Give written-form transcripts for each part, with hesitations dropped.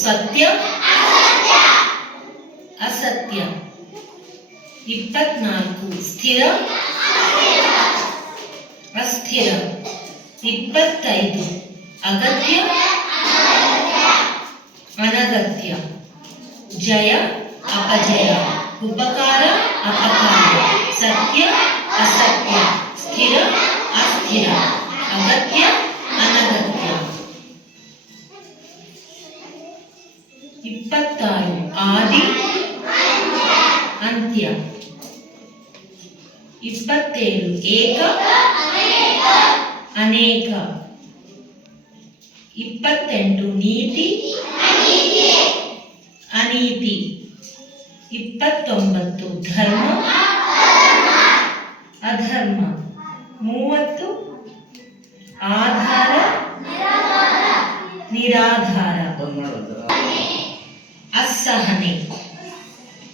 ಸತ್ಯ ಅಸತ್ಯ. 24 ಸ್ಥಿರ ಅಸ್ಥಿರ. 25 ಅಗತ್ಯ ಅನಗತ್ಯ. ಜಯ ಅಪಜಯ. ಉಪಕಾರ ಅಪಕಾರ. ಸತ್ಯ ಅಸತ್ಯ. ಸ್ಥಿರ ಅಸ್ಥಿರ. ಅಗತ್ಯ ಅನಗತ್ಯ. 26 ಆದಿ ಅಂತ್ಯ. 27 ಏಕ ಅನೇಕ. 28 ನೀತಿ ಅನೀತಿ. 29 ಧರ್ಮ ಅಧರ್ಮ. 30 ಆಧಾರ ನಿರಾಧಾರ. ಅಸಹನೆ.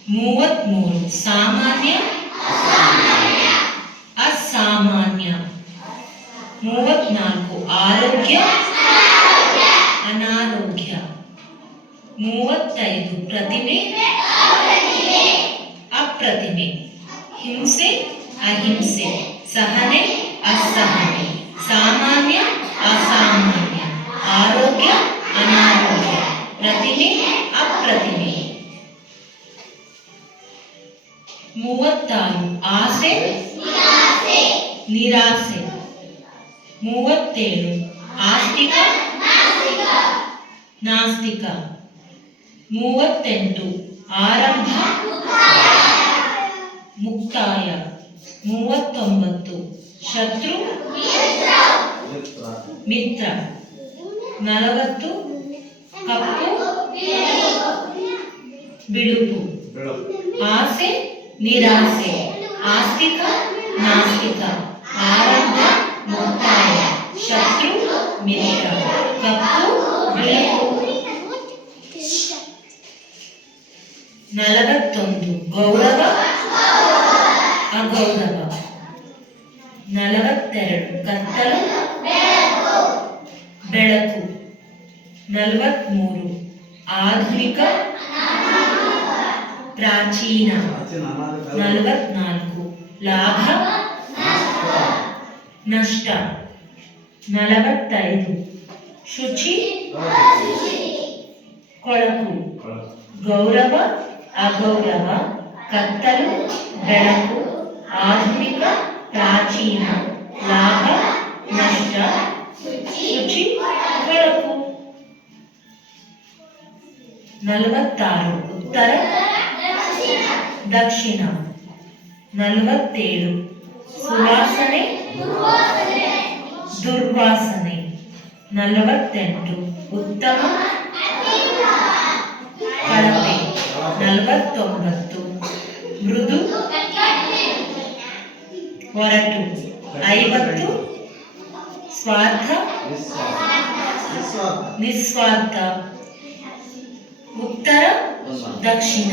33 ಸಾಮಾನ್ಯ ಅಸಾಮಾನ್ಯ. 34 ಆರೋಗ್ಯ ಅನಾರೋಗ್ಯ. 35 ಪ್ರತಿಮೆ ಅಪ್ರತಿಮೆ. ಹಿಂಸೆ ಅಹಿಂಸೆ. ಸಹನೆ ಅಸಹನೆ. ಸಾಮಾನ್ಯ ಅಸಾಮಾನ್ಯ. ಆರೋಗ್ಯ ಅನಾರೋಗ್ಯ. ಪ್ರತಿಮೆ ಅಪ್ರತಿಮೆ. 36 ಆಸೆ ನಿರಾಸೆ. 37 ಆಸ್ತಿಕ ನಾಸ್ತಿಕ. 38 ಆರಂಭ ಮುಕ್ತಾಯ. 39 ಶತ್ರು ಮಿತ್ರ. 40 ಕಪ್ಪು ಬಿಳುಪು. ಆಸೆ ನಿರಾಸೆ. ಆಸ್ತಿಕ ನಾಸ್ತಿಕ. ಆರಂಭ ಮುಕ್ತಾಯ. ಶತ್ರು ಮಿತ್ರ. ಕಪ್ಪು ಬಿಳುಪು. 41 ಗೌರವ ಅಗೌರವ. 42 ಕತ್ತಲು ಬೆಳಕು. 43 ಆಧುನಿಕ ಪ್ರಾಚೀನ. 44 ಲಾಭ ನಷ್ಟ. 45 ಶುಚಿ ಕೊಳಕು. ಗೌರವ ಅಗೌರವ. ಕತ್ತಲು ಬೆಳಕು. ಆಧುನಿಕ ಪ್ರಾಚೀನ. ಲಾಭ ನಷ್ಟ. ಶುಚಿ ಕೊಳಕು. 46 ಉತ್ತರ ದಕ್ಷಿಣ. 47 ಸುವಾಸನೆ ದುರ್ವಾಸನೆ. 48 ಉತ್ತಮ ಕಳಪೆ. 49 ಮೃದು ಹೊರಟು. 50 ಸ್ವಾರ್ಥ ನಿಸ್ವಾರ್ಥ. ಉತ್ತರ ದಕ್ಷಿಣ.